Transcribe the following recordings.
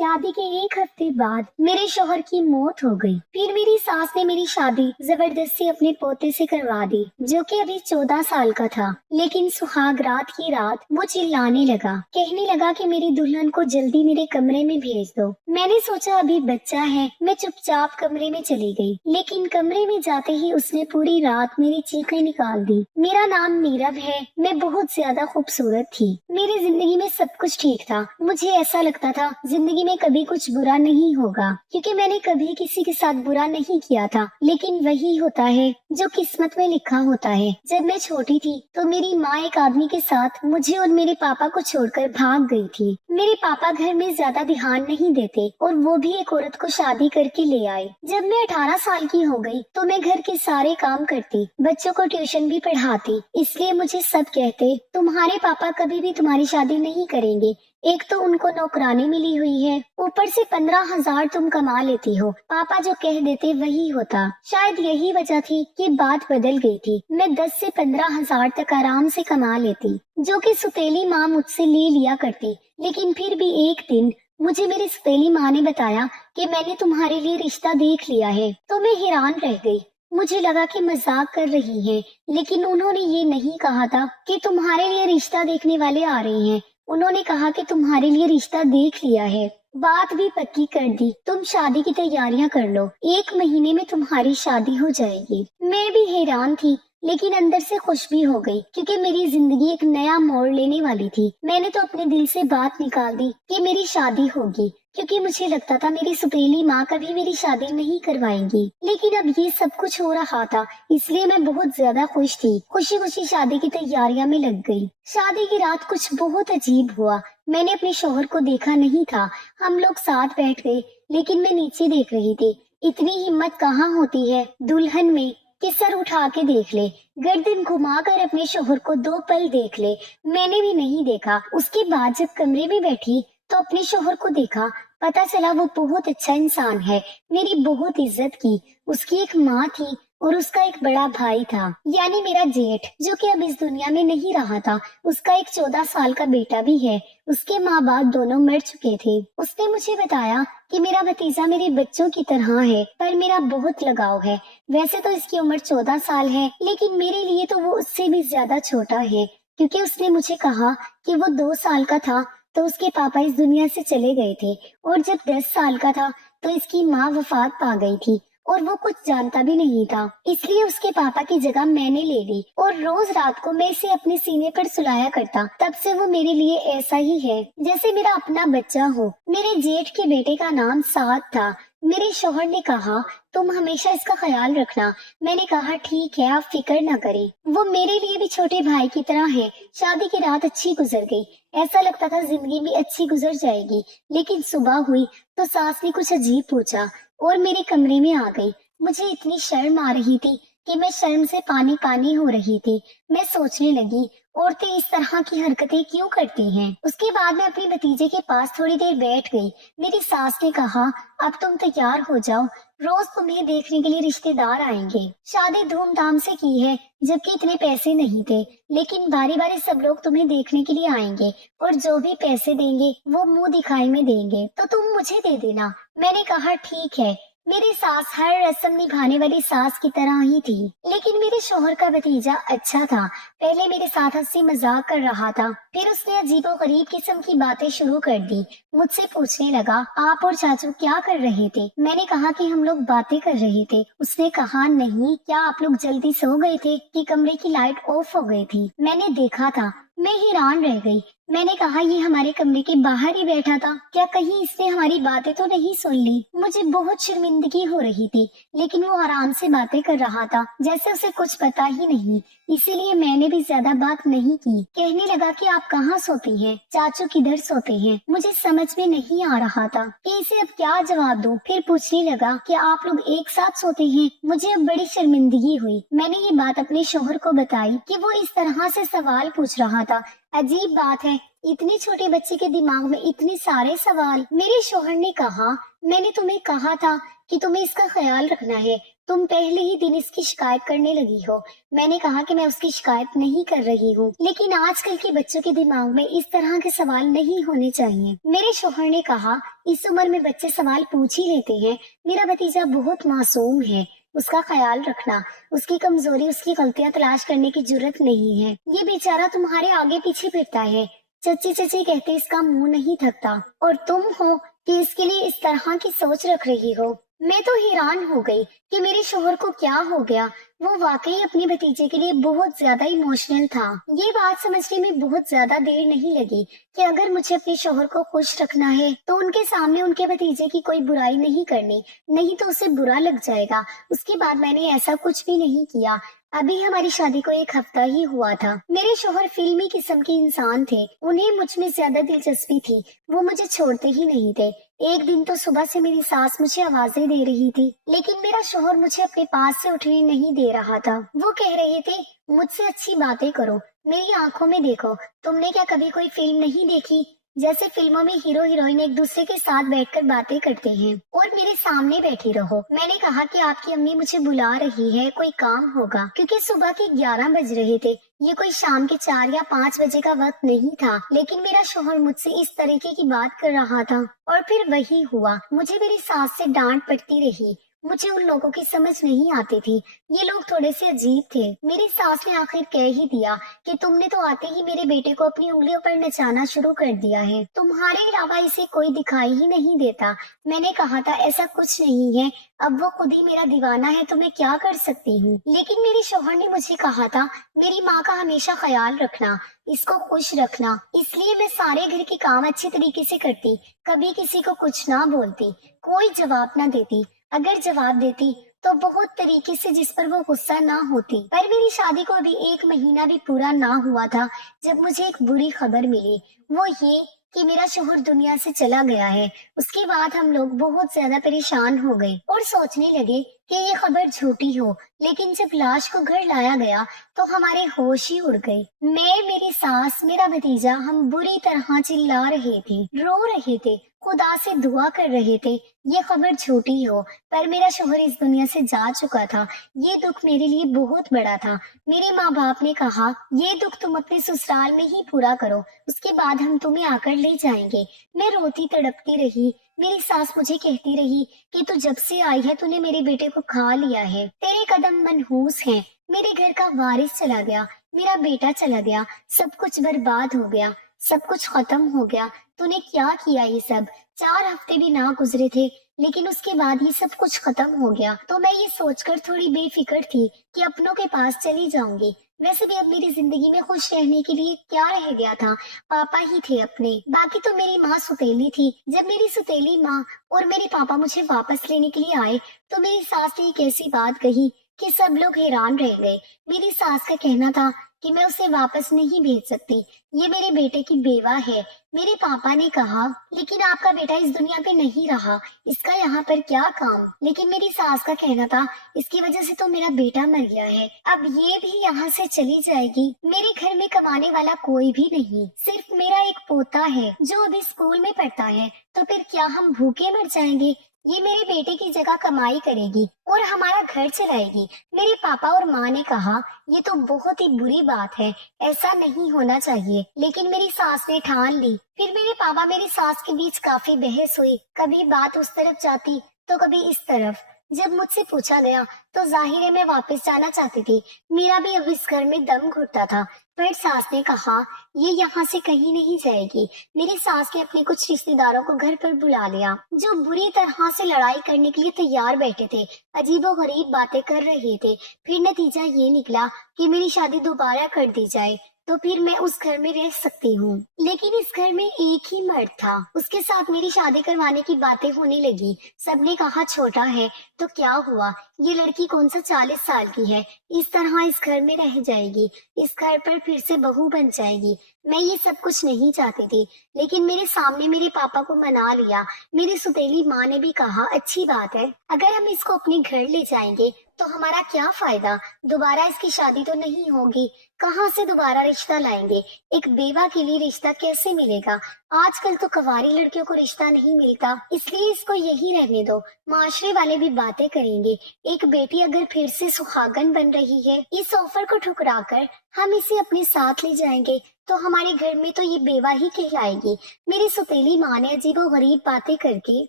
शादी के एक हफ्ते बाद मेरे शौहर की मौत हो गई। फिर मेरी सास ने मेरी शादी जबरदस्ती अपने पोते से करवा दी, जो कि अभी 14 साल का था। लेकिन सुहाग रात की रात वो चिल्लाने लगा, कहने लगा कि मेरी दुल्हन को जल्दी मेरे कमरे में भेज दो। मैंने सोचा अभी बच्चा है, मैं चुपचाप कमरे में चली गई। लेकिन कमरे में जाते ही उसने पूरी रात मेरी चीखें निकाल दी। मेरा नाम नीरव है, मैं बहुत ज्यादा खूबसूरत थी, मेरी जिंदगी में सब कुछ ठीक था। मुझे ऐसा लगता था जिंदगी में कभी कुछ बुरा नहीं होगा, क्योंकि मैंने कभी किसी के साथ बुरा नहीं किया था। लेकिन वही होता है जो किस्मत में लिखा होता है। जब मैं छोटी थी तो मेरी माँ एक आदमी के साथ मुझे और मेरे पापा को छोड़कर भाग गई थी। मेरे पापा घर में ज्यादा ध्यान नहीं देते और वो भी एक औरत को शादी करके ले आए। जब मैं 18 साल की हो गई तो मैं घर के सारे काम करती, बच्चों को ट्यूशन भी पढ़ाती। इसलिए मुझे सब कहते, तुम्हारे पापा कभी भी तुम्हारी शादी नहीं करेंगे। एक तो उनको नौकरानी मिली हुई है, ऊपर से 15,000 तुम कमा लेती हो। पापा जो कह देते वही होता। शायद यही वजह थी कि बात बदल गई थी। मैं 10 से 15,000 तक आराम से कमा लेती, जो कि सुतेली माँ मुझसे ले लिया करती। लेकिन फिर भी एक दिन मुझे मेरी सुतेली माँ ने बताया कि मैंने तुम्हारे लिए रिश्ता देख लिया है। तो मैं हैरान रह गई। मुझे लगा कि मजाक कर रही है, लेकिन उन्होंने ये नहीं कहा था कि तुम्हारे लिए रिश्ता देखने वाले आ रहे हैं। उन्होंने कहा कि तुम्हारे लिए रिश्ता देख लिया है, बात भी पक्की कर दी, तुम शादी की तैयारियां कर लो, 1 महीने में तुम्हारी शादी हो जाएगी। मैं भी हैरान थी, लेकिन अंदर से खुश भी हो गई, क्योंकि मेरी जिंदगी एक नया मोड़ लेने वाली थी। मैंने तो अपने दिल से बात निकाल दी कि मेरी शादी होगी, क्योंकि मुझे लगता था मेरी सुतेली माँ कभी मेरी शादी नहीं करवाएंगी। लेकिन अब ये सब कुछ हो रहा था, इसलिए मैं बहुत ज्यादा खुश थी। खुशी खुशी शादी की तैयारियां में लग गई। शादी की रात कुछ बहुत अजीब हुआ। मैंने अपने शौहर को देखा नहीं था। हम लोग साथ बैठ गए, लेकिन मैं नीचे देख रही थी। इतनी हिम्मत कहाँ होती है दुल्हन में कि सर उठा के देख ले, गर्दन घुमाकर अपने शौहर को 2 पल देख ले। मैंने भी नहीं देखा। उसके बाद जब कमरे में बैठी तो अपने शौहर को देखा। पता चला वो बहुत अच्छा इंसान है, मेरी बहुत इज्जत की। उसकी एक माँ थी और उसका एक बड़ा भाई था, यानी मेरा जेठ, जो कि अब इस दुनिया में नहीं रहा था। उसका एक 14 साल का बेटा भी है। उसके माँ बाप दोनों मर चुके थे। उसने मुझे बताया कि मेरा भतीजा मेरे बच्चों की तरह है, पर मेरा बहुत लगाव है। वैसे तो इसकी उम्र 14 साल है, लेकिन मेरे लिए तो वो उससे भी ज्यादा छोटा है, क्योंकि उसने मुझे कहा कि वो 2 साल का था तो उसके पापा इस दुनिया से चले गए थे, और जब 10 साल का था तो इसकी माँ वफात पा गई थी, और वो कुछ जानता भी नहीं था। इसलिए उसके पापा की जगह मैंने ले ली, और रोज रात को मैं इसे अपने सीने पर सुलाया करता। तब से वो मेरे लिए ऐसा ही है जैसे मेरा अपना बच्चा हो। मेरे जेठ के बेटे का नाम साद था। मेरे शौहर ने कहा, तुम हमेशा इसका ख्याल रखना। मैंने कहा ठीक है, आप फिक्र न करें, वो मेरे लिए भी छोटे भाई की तरह है। शादी की रात अच्छी गुजर गई। ऐसा लगता था जिंदगी भी अच्छी गुजर जाएगी। लेकिन सुबह हुई तो सास ने कुछ अजीब पूछा और मेरे कमरे में आ गई। मुझे इतनी शर्म आ रही थी कि मैं शर्म से पानी पानी हो रही थी। मैं सोचने लगी, औरतें इस तरह की हरकतें क्यों करती हैं। उसके बाद मैं अपने भतीजे के पास थोड़ी देर बैठ गई। मेरी सास ने कहा, अब तुम तैयार हो जाओ, रोज तुम्हें देखने के लिए रिश्तेदार आएंगे। शादी धूमधाम से की है, जबकि इतने पैसे नहीं थे, लेकिन बारी बारी सब लोग तुम्हें देखने के लिए आएंगे, और जो भी पैसे देंगे वो मुंह दिखाई में देंगे, तो तुम मुझे दे देना। मैंने कहा ठीक है। मेरी सास हर रस्म निभाने वाली सास की तरह ही थी। लेकिन मेरे शौहर का भतीजा अच्छा था। पहले मेरे साथ हंसी मजाक कर रहा था, फिर उसने अजीबो गरीब किस्म की बातें शुरू कर दी। मुझसे पूछने लगा, आप और चाचू क्या कर रहे थे। मैंने कहा कि हम लोग बातें कर रहे थे। उसने कहा, नहीं, क्या आप लोग जल्दी सो गए थे कि कमरे की लाइट ऑफ हो गई थी। मैंने देखा था। मैं हैरान रह गई। मैंने कहा, ये हमारे कमरे के बाहर ही बैठा था, क्या कहीं इसने हमारी बातें तो नहीं सुन ली। मुझे बहुत शर्मिंदगी हो रही थी, लेकिन वो आराम से बातें कर रहा था जैसे उसे कुछ पता ही नहीं। इसीलिए मैंने भी ज्यादा बात नहीं की। कहने लगा कि आप कहाँ सोती हैं, चाचू किधर सोते हैं। मुझे समझ में नहीं आ रहा था कि इसे अब क्या जवाब दूं। फिर पूछने लगा कि आप लोग एक साथ सोते हैं। मुझे अब बड़ी शर्मिंदगी हुई। मैंने ये बात अपने शौहर को बताई कि वो इस तरह से सवाल पूछ रहा था। अजीब बात है, इतने छोटे बच्चे के दिमाग में इतने सारे सवाल। मेरे शौहर ने कहा, मैंने तुम्हें कहा था कि तुम्हें इसका ख्याल रखना है। तुम पहले ही दिन इसकी शिकायत करने लगी हो। मैंने कहा कि मैं उसकी शिकायत नहीं कर रही हूँ, लेकिन आजकल के बच्चों के दिमाग में इस तरह के सवाल नहीं होने चाहिए। मेरे शौहर ने कहा, इस उम्र में बच्चे सवाल पूछ ही लेते हैं। मेरा भतीजा बहुत मासूम है, उसका ख्याल रखना। उसकी कमजोरी, उसकी गलतियां तलाश करने की जरूरत नहीं है। ये बेचारा तुम्हारे आगे पीछे फिरता है, चची चची कहते इसका मुंह नहीं थकता, और तुम हो कि इसके लिए इस तरह की सोच रख रही हो। मैं तो हैरान हो गई कि मेरे शोहर को क्या हो गया। वो वाकई अपने भतीजे के लिए बहुत ज्यादा इमोशनल था। ये बात समझने में बहुत ज्यादा देर नहीं लगी कि अगर मुझे अपने शोहर को खुश रखना है तो उनके सामने उनके भतीजे की कोई बुराई नहीं करनी, नहीं तो उसे बुरा लग जाएगा। उसके बाद मैंने ऐसा कुछ भी नहीं किया। अभी हमारी शादी को 1 हफ्ता ही हुआ था। मेरे शोहर फिल्मी किस्म के इंसान थे, उन्हें मुझ में ज्यादा दिलचस्पी थी। वो मुझे छोड़ते ही नहीं थे। एक दिन तो सुबह से मेरी सास मुझे आवाजें दे रही थी, लेकिन मेरा शोहर मुझे अपने पास से उठने नहीं दे रहा था। वो कह रहे थे, मुझसे अच्छी बातें करो, मेरी आंखों में देखो। तुमने क्या कभी कोई फिल्म नहीं देखी, जैसे फिल्मों में हीरो हीरोइन एक दूसरे के साथ बैठकर बातें करते हैं, और मेरे सामने बैठी रहो। मैंने कहा कि आपकी अम्मी मुझे बुला रही है, कोई काम होगा, क्योंकि सुबह के 11 बज रहे थे। ये कोई शाम के 4 या 5 बजे का वक्त नहीं था, लेकिन मेरा शोहर मुझसे इस तरीके की बात कर रहा था। और फिर वही हुआ, मुझे मेरी सास से डांट पड़ती रही। मुझे उन लोगों की समझ नहीं आती थी, ये लोग थोड़े से अजीब थे। मेरी सास ने आखिर कह ही दिया कि तुमने तो आते ही मेरे बेटे को अपनी उंगलियों पर नचाना शुरू कर दिया है, तुम्हारे अलावा इसे कोई दिखाई ही नहीं देता। मैंने कहा था ऐसा कुछ नहीं है, अब वो खुद ही मेरा दीवाना है तो मैं क्या कर सकती हूँ। लेकिन मेरे शौहर ने मुझे कहा था, मेरी माँ का हमेशा ख्याल रखना, इसको खुश रखना, इसलिए मैं सारे घर के काम अच्छे तरीके से करती, कभी किसी को कुछ ना बोलती, कोई जवाब ना देती। अगर जवाब देती तो बहुत तरीके से जिस पर वो गुस्सा ना होती। पर मेरी शादी को अभी 1 महीना भी पूरा ना हुआ था जब मुझे एक बुरी खबर मिली, वो ये कि मेरा शोहर दुनिया से चला गया है। उसके बाद हम लोग बहुत ज्यादा परेशान हो गए और सोचने लगे कि ये खबर झूठी हो। लेकिन जब लाश को घर लाया गया तो हमारे होश ही उड़ गए। मैं, मेरी सास, मेरा भतीजा, हम बुरी तरह चिल्ला रहे थे, रो रहे थे, खुदा से दुआ कर रहे थे ये खबर झूठी हो। पर मेरा शोहर इस दुनिया से जा चुका था। ये दुख मेरे लिए बहुत बड़ा था। मेरे माँ बाप ने कहा, ये दुख तुम अपने ससुराल में ही पूरा करो, उसके बाद हम तुम्हें आकर ले जाएंगे। मैं रोती तड़पती रही। मेरी सास मुझे कहती रही कि तू जब से आई है तूने मेरे बेटे को खा लिया है, तेरे कदम मनहूस हैं। मेरे घर का वारिस चला गया, मेरा बेटा चला गया, सब कुछ बर्बाद हो गया, सब कुछ खत्म हो गया। तूने क्या किया ये सब? 4 हफ्ते भी ना गुजरे थे, लेकिन उसके बाद ये सब कुछ खत्म हो गया। तो मैं ये सोचकर थोड़ी बेफिक्र थी कि अपनों के पास चली जाऊंगी। वैसे भी अब मेरी जिंदगी में खुश रहने के लिए क्या रह गया था, पापा ही थे अपने, बाकी तो मेरी माँ सुतेली थी। जब मेरी सुतेली माँ और मेरे पापा मुझे वापस लेने के लिए आए तो मेरी सास ने एक ऐसी बात कही कि सब लोग हैरान रह गए। मेरी सास का कहना था कि मैं उसे वापस नहीं भेज सकती, ये मेरे बेटे की बेवा है। मेरे पापा ने कहा, लेकिन आपका बेटा इस दुनिया पे नहीं रहा, इसका यहाँ पर क्या काम? लेकिन मेरी सास का कहना था, इसकी वजह से तो मेरा बेटा मर गया है, अब ये भी यहाँ से चली जाएगी। मेरे घर में कमाने वाला कोई भी नहीं, सिर्फ मेरा एक पोता है जो अभी स्कूल में पढ़ता है। तो फिर क्या हम भूखे मर जाएंगे? ये मेरे बेटे की जगह कमाई करेगी और हमारा घर चलाएगी। मेरे पापा और माँ ने कहा, ये तो बहुत ही बुरी बात है, ऐसा नहीं होना चाहिए। लेकिन मेरी सास ने ठान ली। फिर मेरे पापा मेरी सास के बीच काफी बहस हुई, कभी बात उस तरफ जाती तो कभी इस तरफ। जब मुझसे पूछा गया तो जाहिर है मैं वापस जाना चाहती थी। मेरा भी अब इस घर में दम घुटता था। पर सास ने कहा, ये यहाँ से कहीं नहीं जाएगी। मेरी सास ने अपने कुछ रिश्तेदारों को घर पर बुला लिया जो बुरी तरह से लड़ाई करने के लिए तैयार बैठे थे, अजीबोगरीब बातें कर रहे थे। फिर नतीजा ये निकला कि मेरी शादी दोबारा कर दी जाए तो फिर मैं उस घर में रह सकती हूँ। लेकिन इस घर में एक ही मर्द था, उसके साथ मेरी शादी करवाने की बातें होने लगी। सबने कहा छोटा है तो क्या हुआ, ये लड़की कौन सा 40 साल की है, इस तरह इस घर में रह जाएगी, इस घर पर फिर से बहू बन जाएगी। मैं ये सब कुछ नहीं चाहती थी, लेकिन मेरे सामने मेरे पापा को मना लिया। मेरी सुतेली माँ ने भी कहा, अच्छी बात है, अगर हम इसको अपने घर ले जाएंगे तो हमारा क्या फायदा, दोबारा इसकी शादी तो नहीं होगी, कहाँ से दोबारा रिश्ता लाएंगे, एक बेवा के लिए रिश्ता कैसे मिलेगा? آج کل تو کنواری لڑکیوں کو رشتہ نہیں ملتا، اس لیے اس کو یہی رہنے دو، معاشرے والے بھی باتیں کریں گے۔ ایک بیٹی اگر پھر سے سہاگن بن رہی ہے، اس آفر کو ٹھکرا کر ہم اسے اپنے ساتھ لے جائیں گے تو ہمارے گھر میں تو یہ بیوہ ہی کہلائے گی۔ میری سوتیلی ماں نے عجیب و غریب باتیں کر کے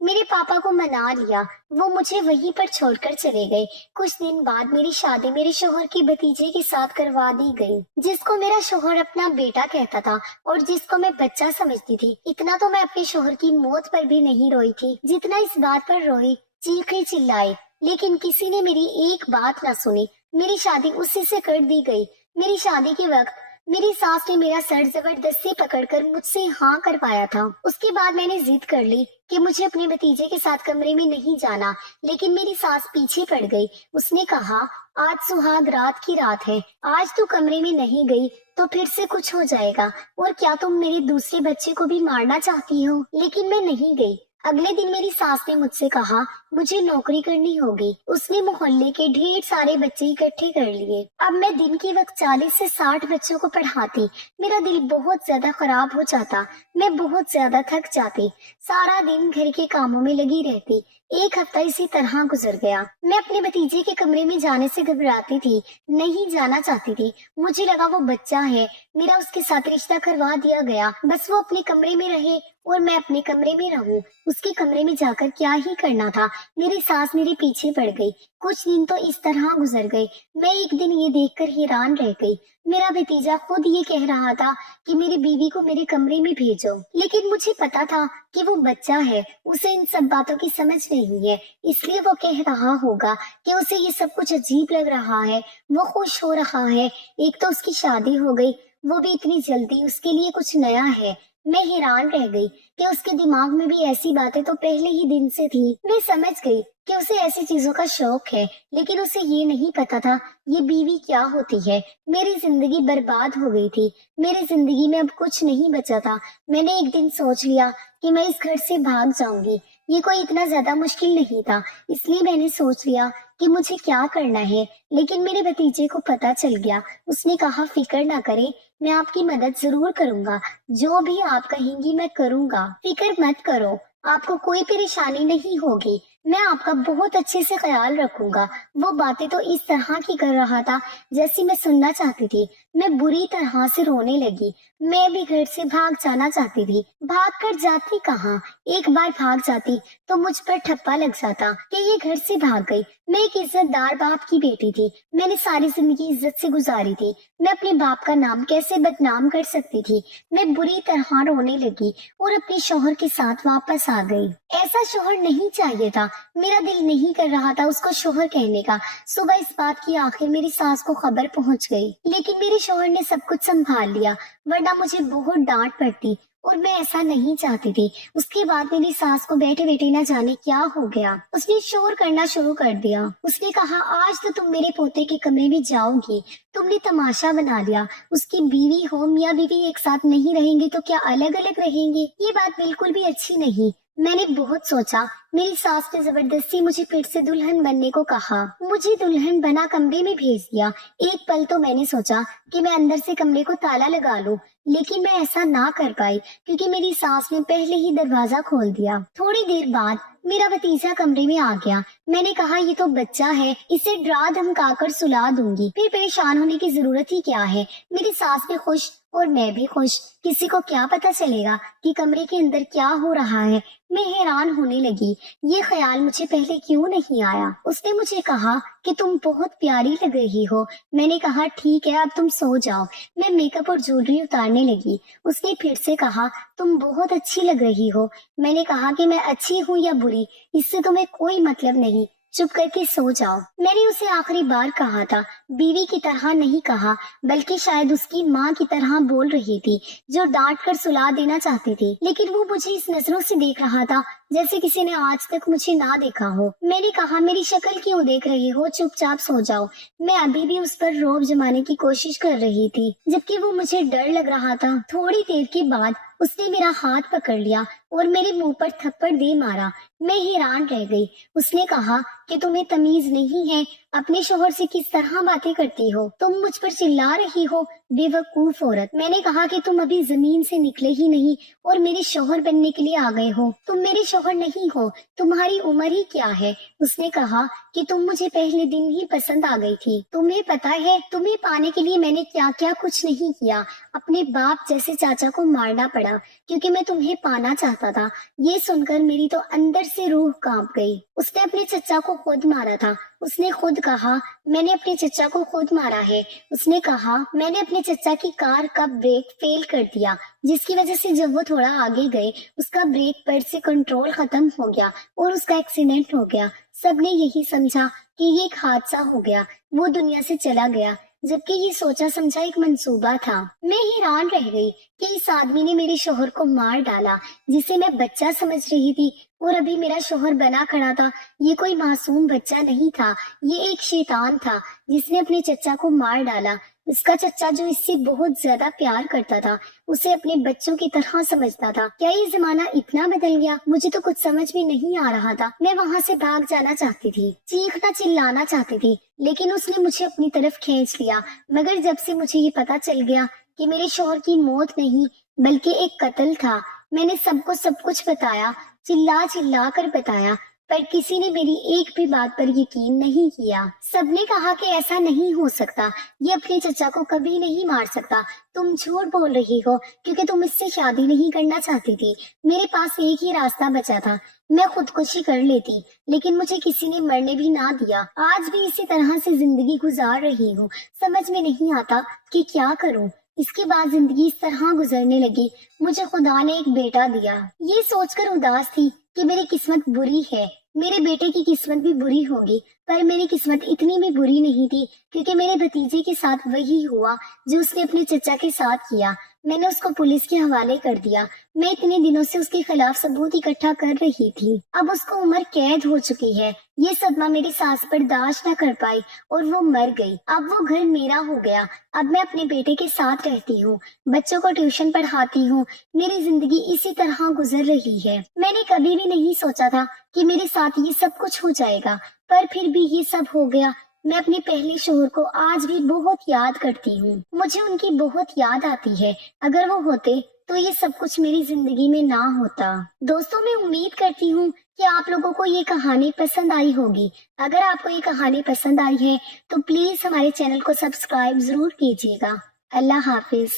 میرے پاپا کو منا لیا، وہ مجھے وہیں پر چھوڑ کر چلے گئے۔ کچھ دن بعد میری شادی میرے شوہر کی بھتیجے کے ساتھ کروا دی گئی، جس کو میرا شوہر اپنا بیٹا کہتا تھا اور جس کو میں بچہ سمجھتی تھی۔ اتنا تو میں اپنے شوہر کی موت پر بھی نہیں روئی تھی جتنا اس بات پر روئی، چیخے چلائے، لیکن کسی نے میری ایک بات نہ سنی۔ میری شادی اسی سے کر دی گئی۔ میری شادی کے وقت میری ساس نے میرا سر زبردستی پکڑ کر مجھ سے ہاں کروایا تھا۔ اس کے بعد میں نے ضد کر لی کہ مجھے اپنے بھتیجے کے ساتھ کمرے میں نہیں جانا، لیکن میری ساس پیچھے پڑ گئی۔ اس نے کہا، آج سہاگ رات کی رات ہے، آج تو کمرے میں نہیں گئی تو پھر سے کچھ ہو جائے گا، اور کیا تم میرے دوسرے بچے کو بھی مارنا چاہتی ہو؟ لیکن میں نہیں گئی۔ اگلے دن میری ساس نے مجھ سے کہا، مجھے نوکری کرنی ہوگی۔ اس نے محلے کے ڈھیر سارے بچے اکٹھے کر لیے۔ اب میں دن کے وقت 40 سے 60 بچوں کو پڑھاتی۔ میرا دل بہت زیادہ خراب ہو جاتا، میں بہت زیادہ تھک جاتی، سارا دن گھر کے کاموں میں لگی رہتی۔ ایک ہفتہ اسی طرح گزر گیا۔ میں اپنے بھتیجے کے کمرے میں جانے سے گھبراتی تھی، نہیں جانا چاہتی تھی۔ مجھے لگا وہ بچہ ہے، میرا اس کے ساتھ رشتہ کروا دیا گیا، بس وہ اپنے کمرے میں رہے اور میں اپنے کمرے میں رہوں۔ اس کے کمرے میں جا کر کیا ہی کرنا تھا؟ میری ساس میرے پیچھے پڑ گئی۔ کچھ دن تو اس طرح گزر گئے۔ میں ایک دن یہ دیکھ کر حیران رہ گئی، میرا بھتیجا خود یہ کہہ رہا تھا کہ میری بیوی کو میرے کمرے میں بھیجو، لیکن مجھے پتا تھا کہ وہ بچہ ہے، اسے ان سب باتوں کی سمجھ نہیں ہے، اس لیے وہ کہہ رہا ہوگا کہ اسے یہ سب کچھ عجیب لگ رہا ہے، وہ خوش ہو رہا ہے۔ ایک تو اس کی شادی ہو گئی، وہ بھی اتنی جلدی، اس کے لیے کچھ نیا ہے۔ میں حیران رہ گئی کہ اس کے دماغ میں بھی ایسی باتیں تو پہلے ہی دن سے تھی۔ میں سمجھ گئی کہ اسے ایسی چیزوں کا شوق ہے، لیکن اسے یہ نہیں پتا تھا یہ بیوی کیا ہوتی ہے۔ میری زندگی برباد ہو گئی تھی، میری زندگی میں اب کچھ نہیں بچا تھا۔ میں نے ایک دن سوچ لیا کہ میں اس گھر سے بھاگ جاؤں گی۔ یہ کوئی اتنا زیادہ مشکل نہیں تھا، اس لیے میں نے سوچ لیا کہ مجھے کیا کرنا ہے۔ لیکن میرے بھتیجے کو پتا چل گیا۔ اس نے کہا، فکر نہ کریں، میں آپ کی مدد ضرور کروں گا، جو بھی آپ کہیں گی میں کروں گا، فکر مت کرو، آپ کو کوئی پریشانی نہیں ہوگی، میں آپ کا بہت اچھے سے خیال رکھوں گا۔ وہ باتیں تو اس طرح کی کر رہا تھا جیسی میں سننا چاہتی تھی۔ میں بری طرح سے رونے لگی۔ میں بھی گھر سے بھاگ جانا چاہتی تھی۔ بھاگ کر جاتی کہاں؟ ایک بار بھاگ جاتی تو مجھ پر ٹھپا لگ جاتا کہ یہ گھر سے بھاگ گئی۔ میں ایک عزت دار باپ کی بیٹی تھی، میں نے ساری زندگی عزت سے گزاری تھی، میں اپنے باپ کا نام کیسے بدنام کر سکتی تھی؟ میں بری طرح رونے لگی اور اپنے شوہر کے ساتھ واپس آ گئی۔ ایسا شوہر نہیں چاہیے تھا، میرا دل نہیں کر رہا تھا اس کو شوہر کہنے کا۔ صبح اس بات کی آخر میری ساس کو خبر پہنچ گئی، لیکن میرے شوہر نے سب کچھ سنبھال لیا، ورنہ مجھے بہت ڈانٹ پڑتی، اور میں ایسا نہیں چاہتی تھی۔ اس کے بعد میری ساس کو بیٹھے بیٹھے نہ جانے کیا ہو گیا، اس نے شور کرنا شروع کر دیا۔ اس نے کہا، آج تو تم میرے پوتے کے کمرے میں جاؤ گی، تم نے تماشا بنا لیا۔ اس کی بیوی ہو، میاں بیوی ایک ساتھ نہیں رہیں گے تو کیا الگ الگ رہیں گے؟ یہ بات بالکل بھی اچھی نہیں۔ میں نے بہت سوچا۔ میری ساس نے زبردستی مجھے پھر سے دلہن بننے کو کہا، مجھے دلہن بنا کمرے میں بھیج دیا۔ ایک پل تو میں نے سوچا کہ میں اندر سے کمرے کو تالا لگا لوں، لیکن میں ایسا نہ کر پائی کیونکہ میری ساس نے پہلے ہی دروازہ کھول دیا۔ تھوڑی دیر بعد میرا بھتیجا کمرے میں آ گیا۔ میں نے کہا، یہ تو بچہ ہے، اسے ڈرا دھمکا کر سلا دوں گی، پھر پریشان ہونے کی ضرورت ہی کیا ہے۔ میری ساس بھی خوش اور میں بھی خوش، کسی کو کیا پتا چلے گا کہ کمرے کے اندر کیا ہو رہا ہے۔ میں حیران ہونے لگی، یہ خیال مجھے پہلے کیوں نہیں آیا۔ اس نے مجھے کہا کہ تم بہت پیاری لگ رہی ہو۔ میں نے کہا، ٹھیک ہے، اب تم سو جاؤ۔ میں میک اپ اور جویلری اتارنے لگی۔ اس نے پھر سے کہا، تم بہت اچھی لگ رہی ہو۔ میں نے کہا کہ میں اچھی ہوں یا بری، اس سے تمہیں کوئی مطلب نہیں، چپ کر کے سو جاؤ۔ میں نے اسے آخری بار کہا تھا، بیوی کی طرح نہیں کہا، بلکہ شاید اس کی ماں کی طرح بول رہی تھی جو ڈانٹ کر سلا دینا چاہتی تھی، لیکن وہ مجھے اس نظروں سے دیکھ رہا تھا جیسے کسی نے آج تک مجھے نہ دیکھا ہو۔ میں نے کہا، میری شکل کیوں دیکھ رہی ہو، چپ چاپ سو جاؤ۔ میں ابھی بھی اس پر رعب جمانے کی کوشش کر رہی تھی، جبکہ وہ مجھے ڈر لگ رہا تھا۔ تھوڑی دیر کے بعد اس نے میرا ہاتھ پکڑ لیا اور میرے منہ پر تھپڑ دے مارا۔ میں حیران رہ گئی۔ اس نے کہا کہ تمہیں تمیز نہیں ہے، اپنے شوہر سے کس طرح باتیں کرتی ہو، تم مجھ پر چلا رہی ہو، बेवकूफ औरत, मैंने कहा कि तुम अभी जमीन से निकले ही नहीं और मेरे शौहर बनने के लिए आ गए हो। तुम मेरे शौहर नहीं हो, तुम्हारी उम्र ही क्या है। उसने कहा कि तुम मुझे पहले दिन ही पसंद आ गई थी। तुम्हें पता है तुम्हें पाने के लिए मैंने क्या क्या कुछ नहीं किया। अपने बाप जैसे चाचा को मारना पड़ा क्योंकि मैं तुम्हें पाना चाहता था। ये सुनकर मेरी तो अंदर से रूह कांप गई। उसने अपने चचा को खुद मारा था। उसने खुद कहा मैंने अपने चचा को खुद मारा है। उसने कहा मैंने अपने चचा की कार का ब्रेक फेल कर दिया, जिसकी वजह से जब वो थोड़ा आगे गए उसका ब्रेक पैड से कंट्रोल खत्म हो गया और उसका एक्सीडेंट हो गया। सबने यही समझा कि ये एक हादसा हो गया, वो दुनिया से चला गया, जबकि ये सोचा समझा एक मंसूबा था। मैं हैरान रह गई कि इस आदमी ने मेरे शोहर को मार डाला जिसे मैं बच्चा समझ रही थी, और अभी मेरा शोहर बना खड़ा था। ये कोई मासूम बच्चा नहीं था, ये एक शैतान था जिसने अपने चचा को मार डाला। इसका चचा जो इससे बहुत ज्यादा प्यार करता था, उसे अपने बच्चों की तरह समझता था। क्या ये जमाना इतना बदल गया? मुझे तो कुछ समझ में नहीं आ रहा था। मैं वहाँ से भाग जाना चाहती थी, चीखना चिल्लाना चाहती थी, लेकिन उसने मुझे अपनी तरफ खींच लिया। मगर जब से मुझे ये पता चल गया कि मेरे शौहर की मौत नहीं बल्कि एक कत्ल था, मैंने सबको सब कुछ बताया, चिल्ला चिल्ला कर बताया, पर किसी ने मेरी एक भी बात पर यकीन नहीं किया। सबने कहा कि ऐसा नहीं हो सकता, ये अपने चचा को कभी नहीं मार सकता। तुम झूठ बोल रही हो क्योंकि तुम इससे शादी नहीं करना चाहती थी। मेरे पास एक ही रास्ता बचा था, मैं खुदकुशी कर लेती, लेकिन मुझे किसी ने मरने भी ना दिया। आज भी इसी तरह से जिंदगी गुजार रही हूँ। समझ में नहीं आता कि क्या करूँ। इसके बाद जिंदगी इस तरह गुजरने लगी। मुझे खुदा ने एक बेटा दिया। ये सोचकर उदास थी कि मेरी किस्मत बुरी है। मेरे बेटे की किस्मत भी बुरी होगी, पर मेरी किस्मत इतनी भी बुरी नहीं थी, क्योंकि मेरे भतीजे के साथ वही हुआ जो उसने अपने चचा के साथ किया। मैंने उसको पुलिस के हवाले कर दिया। मैं इतने दिनों से उसके खिलाफ सबूत इकट्ठा कर रही थी। अब उसको उम्र कैद हो चुकी है। ये सदमा मेरी सास बर्दाश्त न कर पाई और वो मर गई। अब वो घर मेरा हो गया। अब मैं अपने बेटे के साथ रहती हूँ, बच्चों को ट्यूशन पढ़ाती हूँ। मेरी जिंदगी इसी तरह गुजर रही है। मैंने कभी भी नहीं सोचा था कि मेरे साथ ये सब कुछ हो जाएगा, पर फिर भी ये सब हो गया। मैं अपने पहले शोहर को आज भी बहुत याद करती हूँ। मुझे उनकी बहुत याद आती है। अगर वो होते तो ये सब कुछ मेरी जिंदगी में ना होता। दोस्तों, मैं उम्मीद करती हूँ कि आप लोगों को ये कहानी पसंद आई होगी। अगर आपको ये कहानी पसंद आई है तो प्लीज हमारे चैनल को सब्सक्राइब जरूर कीजिएगा। अल्लाह हाफिज।